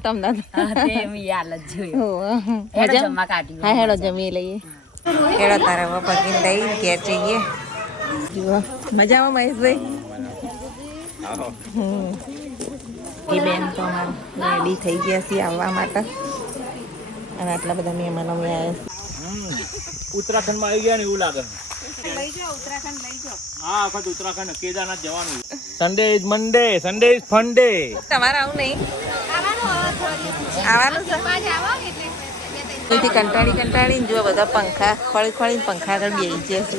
તમને તે એમ યાદ જ જોયું હેડો જમવા કાઢ્યું હા હેડો જમી લઈએ હેડો તારા પપ્પા લઈ ઘેર જઈએ જુઓ મજામાં મહેશભાઈ એ બેન તો અમારે રેડી થઈ ગયા છીએ આવવા માટે અને આટલા બધા મહેમાનો મેં આવ્યા ઉત્તરાખંડમાં આવી ગયા ને એવું લાગે લઈ જાઓ ઉત્તરાખંડ લઈ જાઓ હા વખત ઉત્તરાખંડ કેદારનાથ જવાનું Sunday is Monday Sunday is fun day તમારે આવું નહીં આવવાનું છે અહીંથી કંટાળીને જુઓ બધા પંખા ખોળીને પંખા આગળ બેસી ગયા છે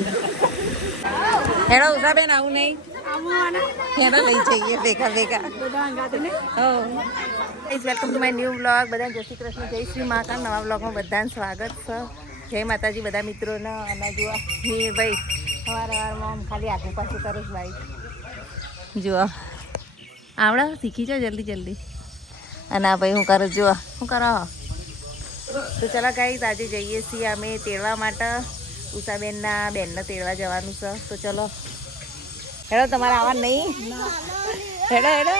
હેડો ઉષાબેન આવું નહીં હેડો લઈ જઈએ ભેગા welcome to my new blog બધાને જય શ્રી કૃષ્ણ જય શ્રી મહાકાલ નવા બ્લોગમાં બધાને સ્વાગત છે જય માતાજી બધા મિત્રોને અને જુઓ ભાઈ સવારમાં ખાલી આગળ પાછું કરું ભાઈ જુઓ આવડે શીખી જાઓ જલ્દી અને આ ભાઈ હું કરું જુઓ શું કરો તો ચાલો ગાઈસ આજે જઈએ છીએ અમે તેડવા માટે ઉષાબેનના બેનને તેડવા જવાનું છે તો ચલો હેડો તમારે આવવા નહીં હેડો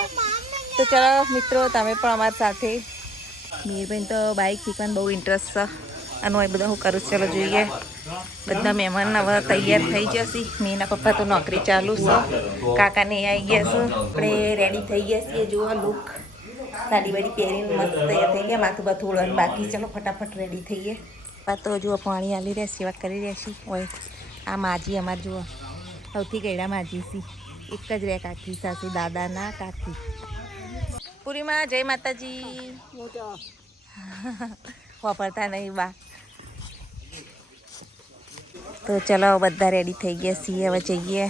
તો ચલો મિત્રો તમે પણ અમારી સાથે મીરબેન તો બાઇક શીખવાનું બહુ ઇન્ટરેસ્ટ છે અને હું એ બધું હું કરું ચલો જોઈએ બધા મહેમાન હવે તૈયાર થઈ જશે મીના પપ્પા તો નોકરી ચાલુ છે કાકાને આવી ગયા છે આપણે રેડી થઈ ગયા છીએ જુઓ લુક સાડી વાડી પહેરીને મસ્ત તૈયાર થઈ ગયા માથું બાથું ઓળવાનું બાકી ચલો ફટાફટ રેડી થઈએ તો જુઓ પાણી આલી રહ્યા સેવા કરી રહ્યા છીએ હોય આ માજી અમારે જુઓ સૌથી ગયડા માજી સી એક જ રે કાકી સાસુ દાદાના કાકી પૂરીમાં જય માતાજી વાપરતા નહીં બા તો ચલો બધા રેડી થઈ ગયા છીએ હવે જઈએ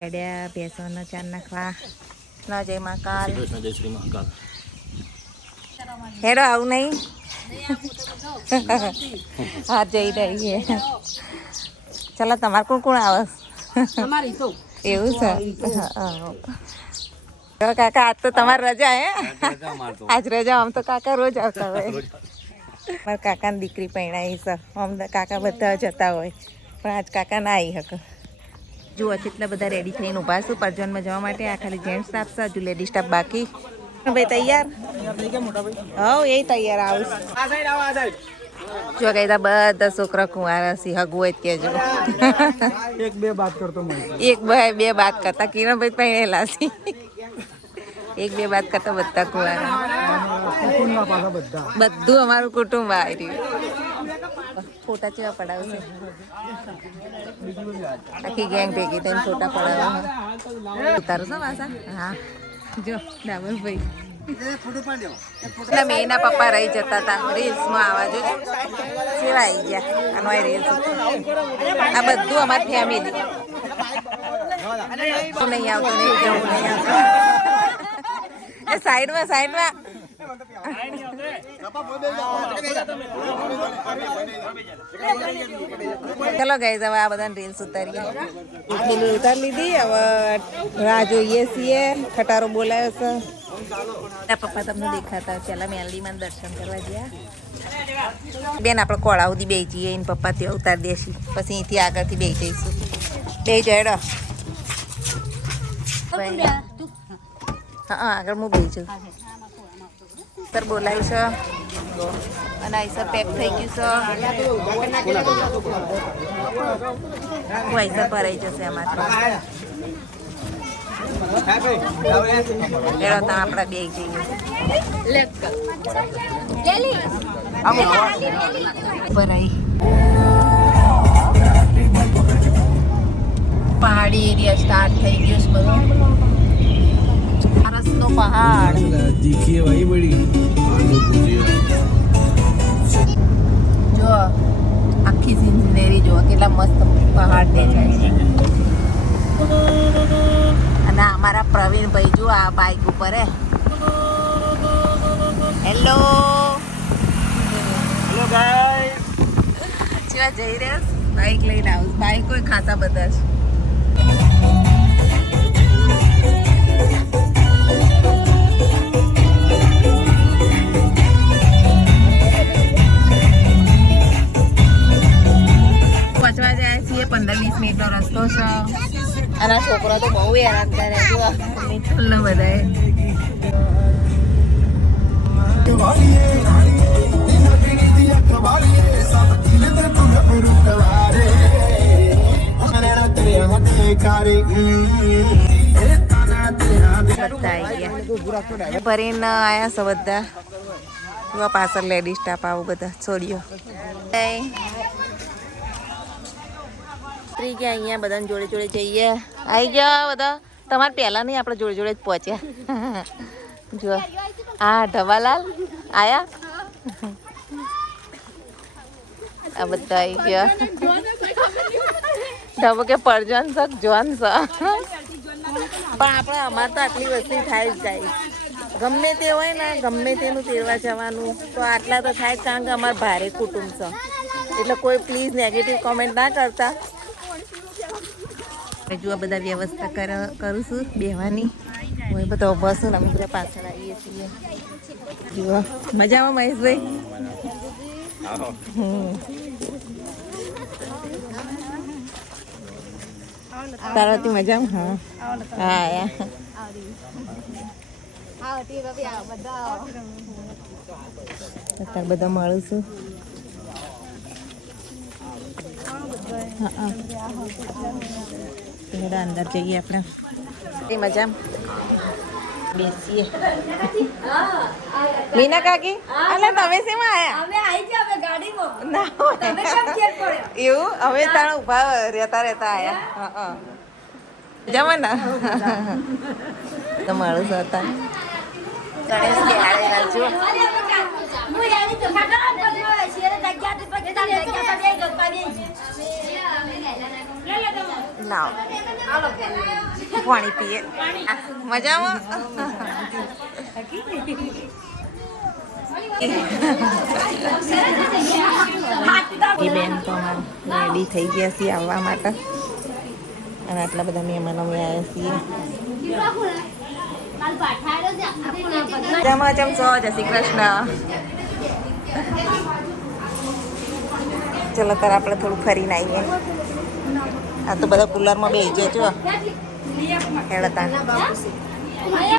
રેડ્યા ભેંસોનો ચાર નાખવા ન જય મહાકાલ હેડો આવું નહીં હા જઈ રહીએ ચાલો તમારે કોણ આવે એવું છે કાકા આજ તો તમારી રજા હે આજ રજા આમ તો કાકા રોજ આવતા હોય મારા કાકાની દીકરી પરણાવી છે આમ કાકા બધા જતા હોય પણ આજ કાકા ના આવી શકે જુઓ કેટલા બધા રેડી થઈને ઊભા છું પરજોનમાં જવા માટે આ ખાલી જેન્ટ્સ સ્ટાફ છે હજુ લેડીઝ સ્ટાફ બાકી ભાઈ તૈયાર હવ એ તૈયાર આવું જો કઈ બધા છોકરા કુંવારા સી હગવું હોય કેજો એક બે બાત કરતા કિરણભાઈ પહેરેલા છે એક બે બાત કરતા બધા કુંવારા બધું અમારું કુટુંબ આવી ફોટા કેવા પડાવશે આખી ગેંગ ભેગી થઈને ફોટા પડાવે ઉતારો છો માસા હા જો ડામરભાઈ મેના પપ્પા રહી જતા હતા રીલ્સમાં આવા જો સેવા આવી ગયા આનો રીલ્સ આ બધું અમારી ફેમિલી નહીં આવતું નહીં જવું નહીં આવતું એ સાઈડમાં ચલો ગઈ હવે આ બધાને રીલ્સ ઉતારીએ ઉતારી લીધી હવે રાહ જોઈએ છીએ ખટારો બોલાયો છે પપ્પા તમને દેખાતા પેલા મેલડીમાં દર્શન કરવા ગયા બેન આપણે કોળા સુધી બે જઈએ એને પપ્પા ત્યાં ઉતારી દેશી પછી અહીંથી આગળથી બે જઈશું બે જડો હા આગળ હું બે જઉં સર બોલાવી છે અને આઈસર પેક થઈ ગયું છે આઈસર ભરાઈ જશે આમાંથી આપણે બે જઈએ ભરાઈ પહાડી એરિયા સ્ટાર્ટ થઈ ગયો છે બધું રસ્તો પહાડ જો આખી સિનરી જો કેટલા મસ્ત પહાડ દેખાય છે અને અમારા પ્રવીણભાઈ જો આ બાઇક ઉપર હેલો ગાઈસ જેવા જઈ રહ્યા બાઇક લઈને આવું બાઇક કોઈ ખાતા બધા છે પહોંચવા જાય છીએ 15-20 મિનિટનો રસ્તો છે અને છોકરો તો બહુ હેરાન કરે જો મિત્તુલ ને બધાએ ભરીને આયા છો બધા. જોવા પાછળ લેડીઝ સ્ટાફ આવું બધા છોડીઓ ફ્રી ગયા અહીંયા બધાને જોડે જોડે જઈએ. આવી ગયા બધા. તમારે પહેલા નહીં આપણે જોડે જોડે જ પહોંચ્યા. જો હા ઢવાલાલ આયા. આ બધા આવી ગયા. ઢબો કે પરજન સક જોન સ પણ આપણે અમારે તો આટલી વસ્તી થાય જ જાય. ગમે તે હોય ને ગમે તેનું તેડવા જવાનું તો આટલા તો થાય જ, કારણ કે અમારે ભારે કુટુંબ છે. એટલે કોઈ પ્લીઝ નેગેટિવ કોમેન્ટ ના કરતા. જો આ બધા વ્યવસ્થા કરું છું બેહવાની. હું બધા ઉભા છું ને અમે બધા પાછળ આવીએ છીએ. જુઓ મજામાં મહેશભાઈ? તારાથી મજામાં? હા હા અત્યારે બધા મળું છું. અંદર જઈએ આપણે. એ મજામાં બેસીએ. મીના કાકી અલે તમે શેમાં આયા? એવું હવે તારા ઉભા રહેતા આયા. જવા ને તમારું હતા ગણેશ બિહારેલા જો. લાવ પાણી પીએ. મજામાં? બેન તો રેડી થઈ ગયા છીએ આવવા માટે. અને આટલા બધા મહેમાનો અમે આવ્યા છીએ. જમા જમશો. જય શ્રી કૃષ્ણ. ચલો તાર આપણે થોડું ફરીને આવીએ. આ તો બધા કુલરમાં બેસી જજો. હેડતા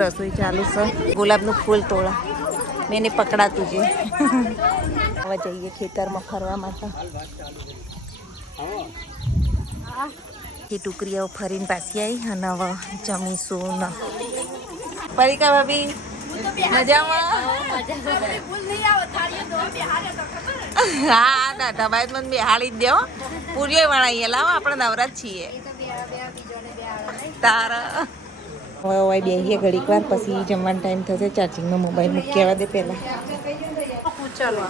રસોઈ ચાલુ છે. ગુલાબનું ફૂલ તોડા મેં એને પકડાતું છે. હવે જઈએ ખેતરમાં ફરવા માટે. એ ટુકડીઓ ફરીને પાછી આવી અને હવે જમીશું. પરિકા ભાભી મજામાં? હા દાદા ભાઈ મને બેહાડી જ દેવો. પૂરીઓ વણાઈએ લાવો આપણે નવરાત છીએ તારા. હવે બેસીએ ઘડીક વાર પછી જમવાનો ટાઈમ થશે. ચાર્જિંગનો મોબાઈલ મૂકી આવવા દે પહેલાં. ચલો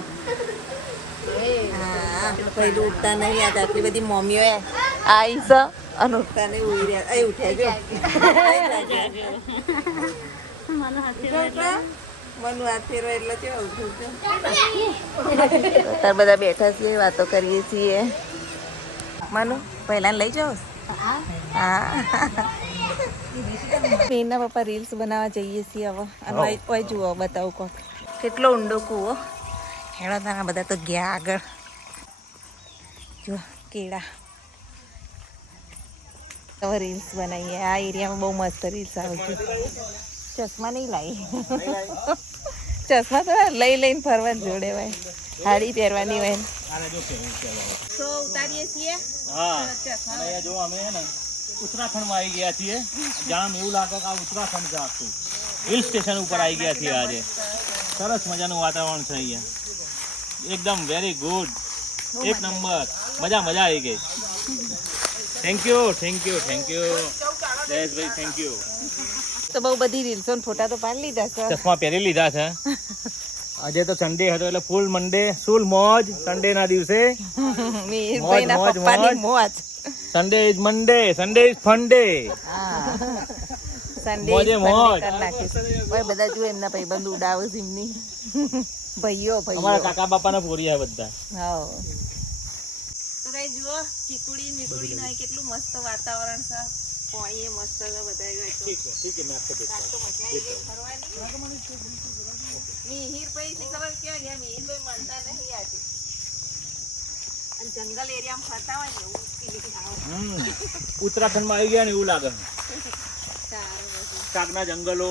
હા પહેલું ઉઠતા નહીં. યાદ આટલી બધી મમ્મીઓ આવી છે અને ઉઠતા નહીં. ઉઈ રહ્યા એ ઉઠ્યા જો. મનુ હાથ ફેરવા એટલે કેવા ઉઠું છું. તાર બધા બેઠા છીએ વાતો કરીએ છીએ. મનુ પહેલા લઈ જાઓ. હા મીના પપ્પા રીલ્સ બનાવવા જઈએ છીએ હવે. અને ઓય જુઓ બતાવું કોક કેટલો ઊંડો કૂવો. હેડો તારા બધા તો ગયા આગળ. જો કેળા હવે રીલ્સ બનાવીએ. આ એરિયામાં બહુ મસ્ત રીલ્સ આવે છે. ચશ્મા નહીં લાવી. ચશ્મા તો લઈને ફરવા જોડે ભાઈ. હાડી પહેરવાની હોય. તો ઉતારીએ છીએ. હા જો અમે ને ઉત્તરાખંડમાં આવી ગયા છીએ. જામ એવું લાગે કે આ ઉત્તરાખંડ છે આખું. હિલ સ્ટેશન ઉપર આવી ગયા છીએ આજે. સરસ મજાનું વાતાવરણ છે અહીંયા. એકદમ વેરી ગુડ. એક નંબર. મજા આવી ગઈ. Thank you Jayeshbhai. Thank you. તો બહુ બધી રીલ્સો ને ફોટા તો પાડી લીધા છે. ચશ્મા પહેરી લીધા છે. આજે તો સન્ડે હતો એટલે ફૂલ મંડે ફૂલ મોજ. સન્ડે ના દિવસે મોજ. Sunday is Monday. Sunday is fun day. Sunday મોજ બધા જો એમના ભાઈબંધ ઉડાવે છે. એમની ભાઈઓ અમારા કાકા બાપાના પોરિયા બધા. હા તો કઈ જુઓ ચીકુડી મીકુડી ને કેટલું મસ્ત વાતાવરણ છે. પાણી એ મસ્ત છે બધા. મિહિર ભાઈ ની ખબર ક્યાં ગયા? મિહિર ભાઈ મળતા નહીં આજે. અને જંગલ એરિયામાં ફરતા હોય ને એવું ઉત્તરાખંડમાં આવી ગયા ને એવું લાગે. શાકના જંગલો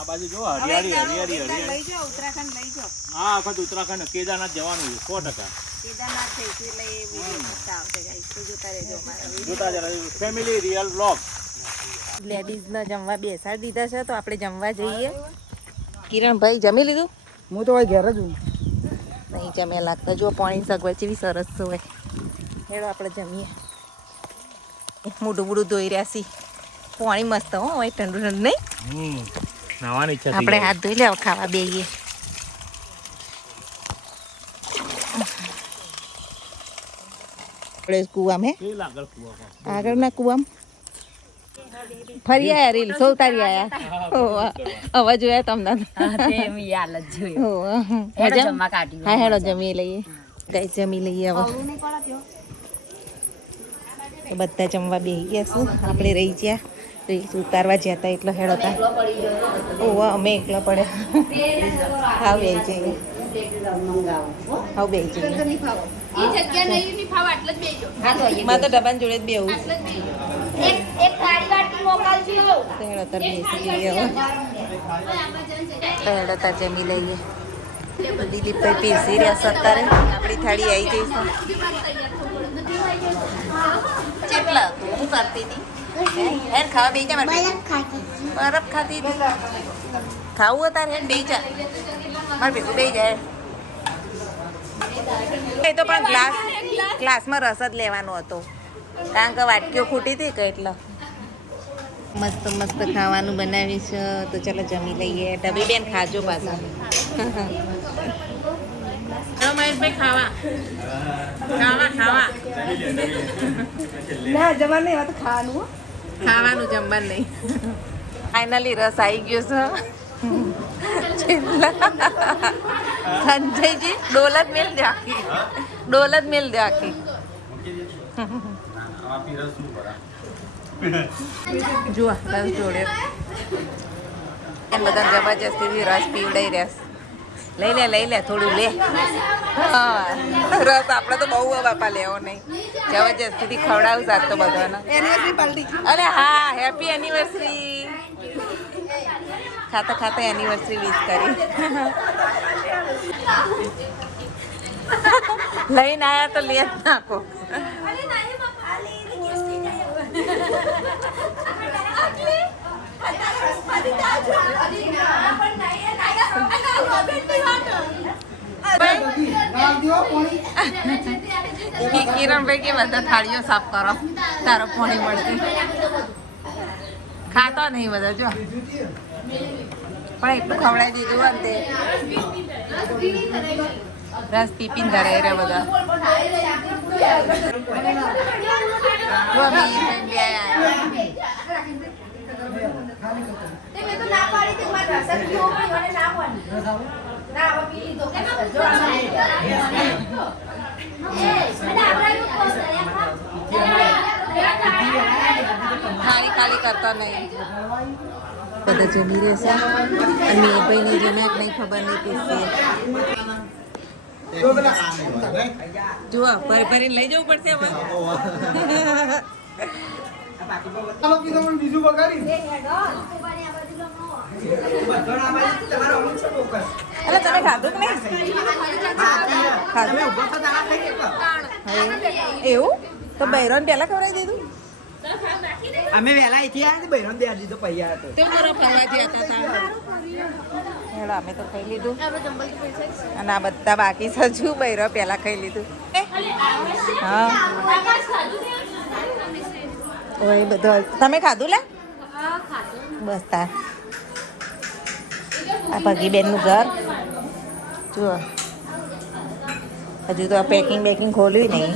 આ બાજુ જો હરિયાળી હરિયાળી લઈ હરિયાળી. જાઓ ઉત્તરાખંડ લઈ જાઓ. આ વખત ઉત્તરાખંડ કેદારનાથ જવાનું છે 100%. કેદારનાથ જઈશું એટલે એ વિડીયો મસ્ત આવશે guys. તો જોતા રહેજો અમારા વિડીયો. જોતા જરા ફેમિલી રિયલ વ્લોગ. લેડીઝને જમવા બેસાડી દીધા છે તો આપણે જમવા જઈએ. કિરણભાઈ જમી લીધું? હું તો ઘેર જ હું. નહીં જમ્યા લાગતા. જો પાણી સગવડ કેવી સરસ હોય. હેડો આપણે જમીએ. મોઢું બુડું ધોઈ રહ્યા છીએ. પાણી મસ્ત હોય ઠંડુ ઠંડુ નહીં. નાવાની ઈચ્છા આપણે હાથ ધોઈ લે ખાવા બેહીએ. આપણે કુવામાં હે કેવી લાગર કુવા આગળના કુવામાં ફરી આયા રીલ સૌ તારી આયા. હવે જોયા તમને. હા, તે મેં યાદ જ જોયું. હેડો મજા? જમવા કાઢ્યું. હા હેડો જમી લઈએ. ગાઈસ જમી લઈએ હવે. તો બધા જમવા બેસી ગયા છું. આપણે રહી ગયા રીલ્સ ઉતારવા ગયા હતા એટલે હેડો તા. ઓવા અમે એકલા પડ્યા. હાવ બેસી જઈએ. હાવ બેસી જઈએ. માં તો ડબ્બાની જોડે જ બેવું. તો હેડો તાર બેસી જઈએ હવે. તો હેડો તાર જમી લઈએ. દિલીપભાઈ પીરસી રહ્યા છે અત્યારે. આપણી થાળી આવી જઈશું. ચેપલા હું કરતી હતી. હેર ખાવા બેસી જા મારે. બરફ ખાતી હતી. ખાવું હતા હેર બેસી જા. મારે ભેગું બેસી જાય. એ તો પણ ગ્લાસમાં રસ જ લેવાનો હતો કારણ કે વાટકીઓ ખૂટી હતી કે એટલે. મસ્ત મસ્ત ખાવાનું બનાવ્યું છે તો ચાલો જમી લઈએ. ડબી બેન ખાજો પાછા. ચલો મહેશભાઈ ખાવા ખાવા ખાવા. ના જમા નહીં વાત ખાવાનું. ખાવાનું જમવાનું નહીં. ફાઇનલી રસ આવી ગયો છે. સંજયજી ડોલત મેલ દે આખી. ડોલત મેલ દે આખી. જુઓ રસ જોડે એમ બધા જબરજસ્તીથી રસ પીવડાઈ રહ્યા. લઈ લે થોડું લે. હા રસ આપણે તો બહુ બાપા લેવો નહીં. જબરજસ્તીથી ખવડાવું સાત તો બધાને. Anniversary party. અરે હા હેપી એનિવર્સરી. ખાતા ખાતા એનિવર્સરી વિશ કરી. લઈને આયા તો લે જ નાખો. કિરણભાઈ કે બધા થાળીઓ સાફ કરો તારો પાણી મળશે. ખાતો નહીં બધા જો પણ એટલું ખવડાવી દીધું હોય તે રસ પીપીને ધરે રે બધા. જો ખાલી ખાલી કરતા નહીં. બધા જમી રહેશે અને ભાઈને જમ્યા નહીં ખબર નહીં પૂછશે. જુઓ ભરી ભરીને લઈ જવું પડશે હવે. બીજું બગાડી. અરે તમે ખાધું કે નહીં? ખાધું એવું તો બૈરોન પહેલા ખવડાવી દીધું. અમે વહેલા અહીંથી આવ્યા ને બહેરાન બે દીધો પૈયા હતો. તે બરો ફરવા ગયા હતા. હેડો અમે તો ખાઈ લીધું અને આ બધા બાકી છે. હજુ બૈરો પહેલા ખાઈ લીધું. હા ઓય બધો તમે ખાધું લે બસ તાર. આ ભગીબેનનું ઘર જુઓ. હજુ તો આ પેકિંગ બેકિંગ ખોલ્યું નહીં.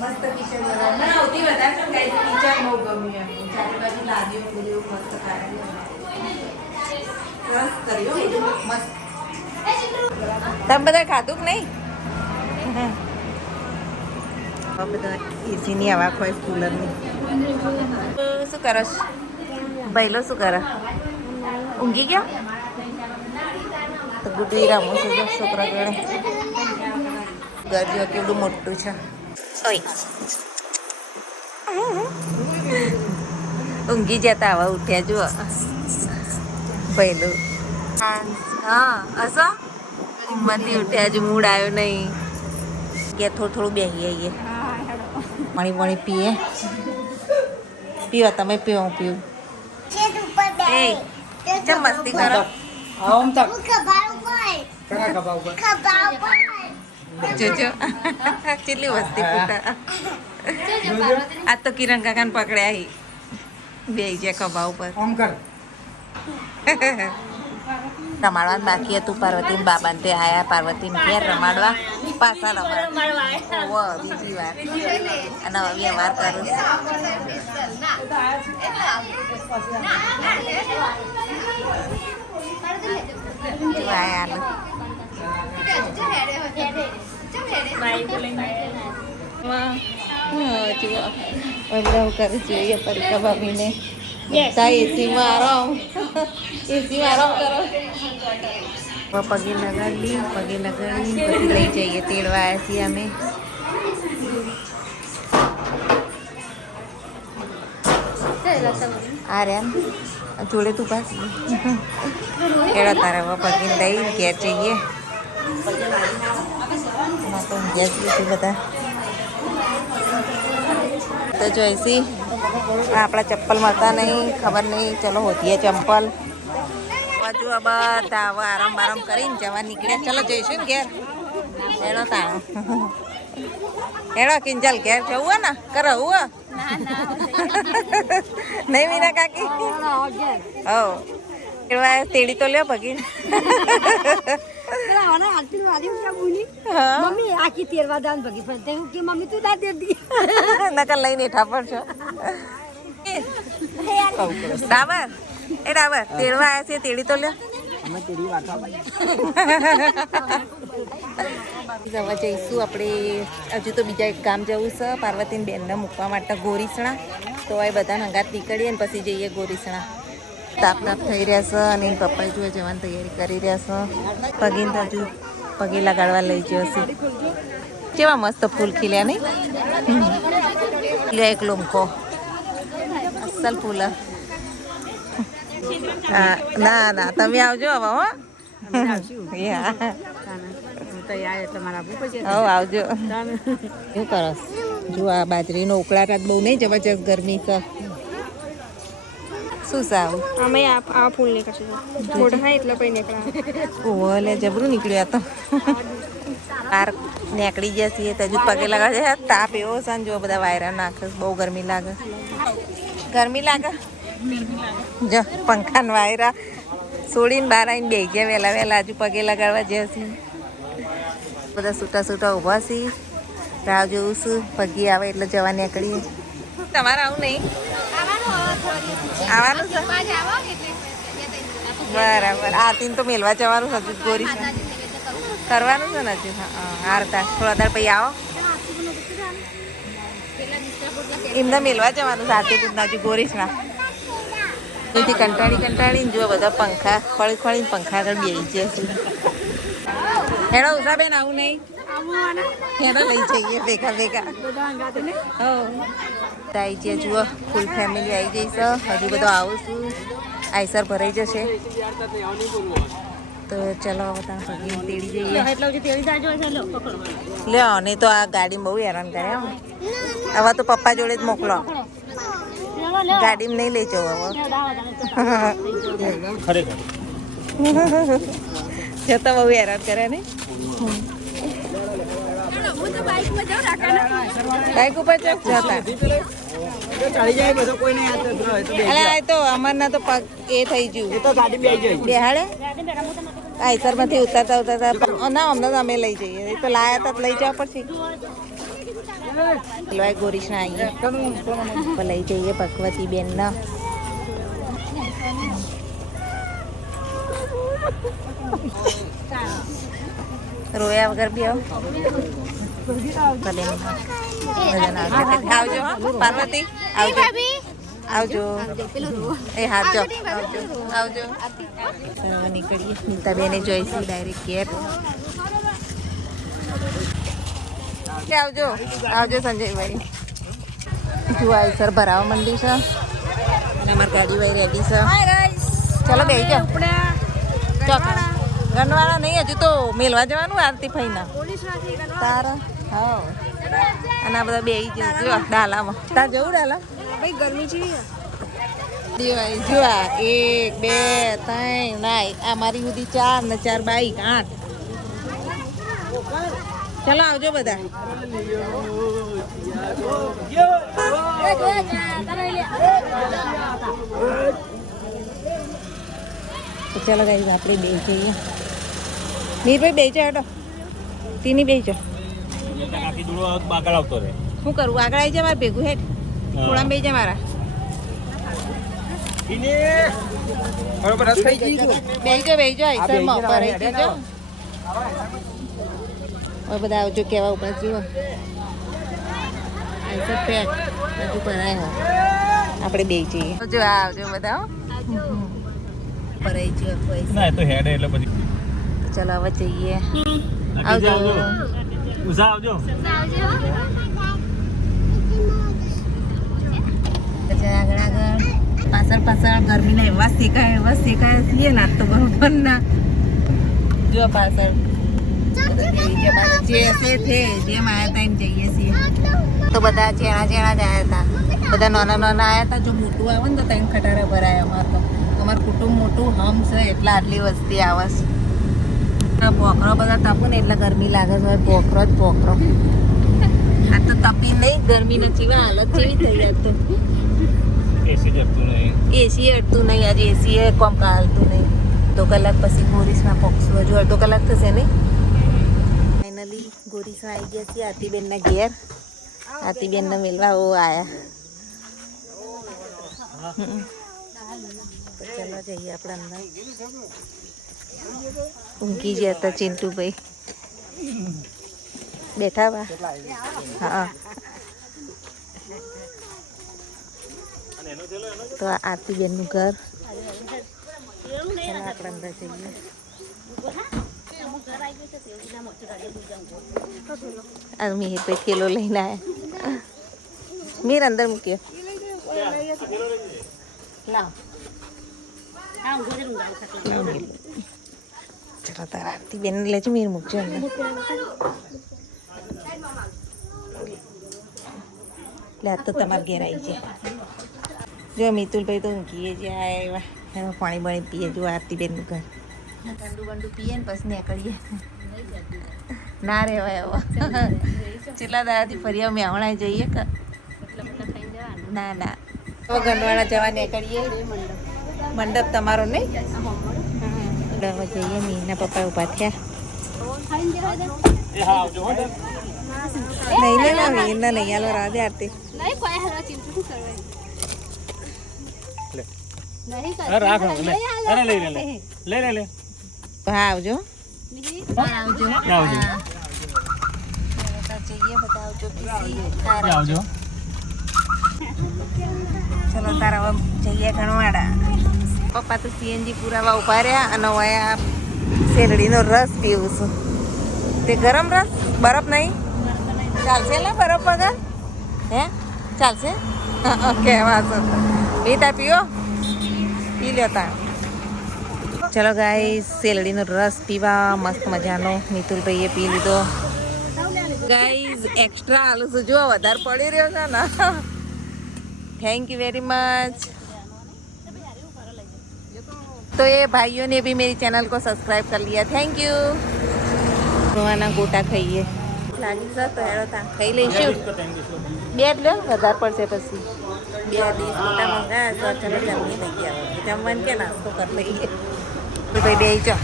મસ્ત કિચન મને સૌથી વધારે કિચન બહુ ગમ્યું એમ. ચારે બાજુ લાદીઓ બધું મસ્ત સરસ કર્યું મસ્ત. તમે બધા ખાધું કે નહીં? બધા એસીની હવા ખોય કુલરની. શું કરો ભાઈલો શું કરે? ઊંઘી ગયો તો ગુડવી રમું છું છોકરા જોડે. ઘર જો કેવડું મોટું છે. ઓય ઊંઘી જતા હવે ઉઠ્યા જુઓ પહેલું હા હસો ઊંઘમાંથી ઉઠ્યા હજુ મૂડ આવ્યો નહીં કે થોડું થોડું બેસી આવીએ પાણી પાણી પીએ પીવો તમે પીવો હું પીવું એ ચમ મસ્તી કરો જોજો કેટલી વસ્તી પૂટા આ તો કિરણ કાકાને પકડ્યા બે છે ખભા ઉપર રમાડવાનું બાકી હતું પાર્વતી બાબાને તે આયા પાર્વતીને ઘેર રમાડવા પાછા રમાડવા બીજી વાર અને હવે વાર કરું કરું જોઈએ પરીક્ષા ભાભીને એસીમાં આરામ કરો પગે લગાડી પછી લઈ જઈએ તેડવા આવ્યા છીએ અમે આ રે જોડે તું પાસ કેળા તારા હવે પગે લઈ ઘેર જઈએ ઘેર જઈએ બધા તો જોઈશી આપણા ચપ્પલ મળતા નહીં ખબર નહીં ચલો હોતીએ ચંપલ બાજુ બધા હવે આરામ બારામ કરીને જવા નીકળ્યા ચલો જઈશું ને ઘેર એનો તાણો એનો કિંજલ ઘેર જવું ને કરવું નહીં મીના કાકી હો કેળવા તેડી તો લ્યો ભગી નકલ લઈને હેઠા પર છો ડાબર એ ડાબર તેડવા આવ્યા છે તેડી તો લ્યો જવા જઈશું આપણે હજુ તો બીજા એક ગામ જવું છે પાર્વતીને બેનને મૂકવા માટે ગોરીસણા તો એ બધાને હંગાત નીકળીએ ને પછી જઈએ ગોરીસણા તાપ થઈ રહ્યા છે અને પપ્પા જોડે જવાની તૈયારી કરી રહ્યા છે પગીને તો હજુ પગે લગાડવા લઈ ગયો છે કેવા મસ્ત ફૂલ ખીલ્યા નહીં એક લોમકો અસલ ફૂલ હા ના ના તમે આવજો હવે હો આવજો શું કરો જો આ બાજરીનો ઉકળાટ બહુ નહીં જબરજસ્ત ગરમી છે શું સાવ અમે આ ફૂલ નીકળશે મોટા થાય એટલે પછી નીકળ્યા ઓલે જબરું નીકળ્યું તો બાર નીકળી ગયા છીએ તો હજુ પગે લગાવે છે તાપ એવો છે ને જો બધા વાયરા નાખે બહુ ગરમી લાગે જો પંખા ને વાયરા છોડીને બહાર આવીને બેસી ગયા વહેલા વહેલા હજુ પગે લગાડવા જ્યાં છીએ બધા છૂટા છૂટા ઊભા છીએ રાહ જોઉં છું પગી આવે એટલે જવા નીકળીએ તમારે આવું નહીં આવવાનું છે બરાબર આરતીને તો મેલવા જવાનું છે હજુ ગોરી કરવાનું છે ને હજુ હા હારતા થોડા દર પછી આવો એમને મેલવા જવાનું છે આરતી દૂધના હજુ ગોરીશના એથી કંટાળીને જુઓ બધા પંખા ખોળીને પંખા આગળ બેસી જશે હેડો ઉષાબેન આવું નહીં હેડો લઈ જઈએ ભેગા આવી જઈએ જુઓ ફૂલ ફેમિલી આવી જઈશ હજુ બધો આવું છું આઈસર ભરાઈ જશે તો ચલો ત્યાં પગી તેડી જઈએ લ્યો નહીં તો આ ગાડીમાં બહુ હેરાન કરે હવે તો પપ્પા જોડે જ મોકલો ગાડીમાં નહીં લઈ જાઓ હવે ખરેખર જતા બહુ હેરાન કરે ને બાઈક ઉપર જતા અલા તો અમારના તો પગ એ થઈ ગયું બેહાડે આઈસર માંથી ઉતરતા ના અમને તો અમે લઈ જઈએ એ તો લાયા તો લઈ જવા પડશે ગોરીશના આવીએ લઈ જઈએ ભગવતી બેનના રોયા વગર બી આવજો પાર્વતી આવજો એ હાથ જો આવજો નીકળીએ નીતાબેને જોઈશું ડાયરેક્ટ આવજો સંજયભાઈ જો આઈસર ભરાવા માંડી છે અમારી ગાડી ભાઈ રેડી છે ચલો બેસી જાઓ ચોકડા ગણવાળા નહીં હજુ તો મેલવા જવાનું આરતી ફઈના તારા હા અને આ બધા બેસી જવું જો ડાલામાં તાર જવું ડાલા ભાઈ ગરમી જેવી દિવાળી જો આ 1 2 3 નાય આ મારી સુધી 4 ને 4 બાઈક 8 ચલો આવજો બધા ચલો ગાઈસ આપણે બે જઈએ મીરભાઈ બે જાઓ હેડો તીની બે જાઓ કાકી જોડો આગળ આવતો રહે શું કરું આગળ આવી જાય મારે ભેગું હેઠ થોડા બે જાય મારા બેજો આઈસરમાં ઉપર આવી જજો હવે બધા આવજો કેવા ઉપર જુઓ આઈસર પેક બધું ભરાય આપણે બે જઈએ જો આવજો બધા ઉપર આવી ગયો ના એ તો હેડ એટલે પછી ચલો હવે જઈએ આવજો આવજો ઉષા આવજો આગળ પાછળ ગરમીના એવા શેકાય છીએ ના તો બરોબર ના જો પાછળ જેમ આવ્યા હતા એમ જઈએ છીએ તો બધા ચેણા જ આવ્યા હતા બધા નાના આવ્યા હતા જો મોટું આવે ને તો ત્યાં ખટારા ભરાય અમારું કુટુંબ મોટું હમ છે એટલે આટલી વસ્તી આવે છે પોખરો બધા તપો ને એટલે ગરમી લાગે છે પોખરો જ પોખરો આ તો તપી નહીં ગરમી નથી હાલત જેવી થઈ જાય તો એસી જતું નહીં એસી અડતું નહીં આજે એસી એ કોમ કાલતું નહીં 2 કલાક પછી ગોરીસમાં પહોંચશું હજુ અડધો કલાક થશે નહીં ફાઇનલી ગોરીસમાં આવી ગયા છીએ આરતીબેનના ઘેર આરતીબેનને મેળવા ઓ આયા તો ચાલો જઈએ આપણે અંદર ઊંઘી ગયા હતા ચિંટુભાઈ બેઠા બા હા તો આ આરતીબેનનું ઘર ચાલો આપણે અંદર જઈએ આ મિહિરભાઈ થેલો લઈને આવ્યા મીર અંદર મૂક્યો લાવ ચલો તારા આરતીબેન લેજો મીર મૂકજો અંદર એટલે આ તો તમારે ઘેર આવી છે જો મિતુલભાઈ તો ઊંઘીએ જ આવ્યા એમાં પાણી પીએ જો આરતીબેનનું ઘર ઠંડુ પીએ ને પછી નીકળીએ ના રહેવાય હવે કેટલા દાડાથી ફરી અમે હમણાં જઈએ કે ના હવે ગંડવાળા જવા નીકળીએ મંડપ તમારો નહીં હવે જઈએ મીના પપ્પા ઊભા થયા નહીં લે મીરના નહીં આલો રાધે આરતી રાખ લે હા આવજો આવજો આવજો જઈએ બધા આવજો આવજો ચલો તારા હવે જઈએ ગણવાડા પપ્પા તો સીએનજી પુરાવા ઉભા રહ્યા અને હવે આ શેરડીનો રસ પીવું છું તે ગરમ રસ બરફ નહીં ચાલશે ને બરફ વગર હે ચાલશે ઓકે વાંધો બેટા પીઓ પી લેતા ચલો ગાઈસ શેરડીનો રસ પીવા મસ્ત મજાનો મિતુલભાઈએ પી લીધો ગાઈસ એક્સ્ટ્રા આલુ છું જો વધારે પડી રહ્યો છે ને थैंक यू वेरी मच तो ये भाइयों ने भी मेरी चैनल को सब्सक्राइब कर लिया थैंक यू रोवाना गोटा खाइए लागी सर तो हेड़ो था खाई लईशुं બે જ લો વધારે પડશે પછી 2 ડીશ મોટા મંગાયા તો ચલો જમી લઈએ જમવાનું કે નાસ્તો કરી લઈએ ભાઈ બે જાઓ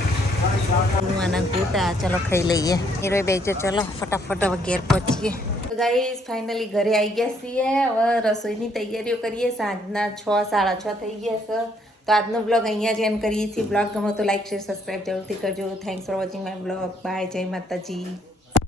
આના ગોટા ચલો ખાઈ લઈએ હીરો બે જો ચલો ફટાફટ હવે ઘેર પહોંચીએ ગાઈસ ફાઇનલી ઘરે આવી ગયા છીએ હવે રસોઈની તૈયારીઓ કરીએ સાંજના 6 6:30 થઈ ગયા છે તો આજનો બ્લોગ અહીંયા જ એન્ડ કરીએ છીએ બ્લોગ ગમો તો લાઈક શેર સબસ્ક્રાઈબ જરૂરથી કરજો thanks for watching my blog bye જય માતાજી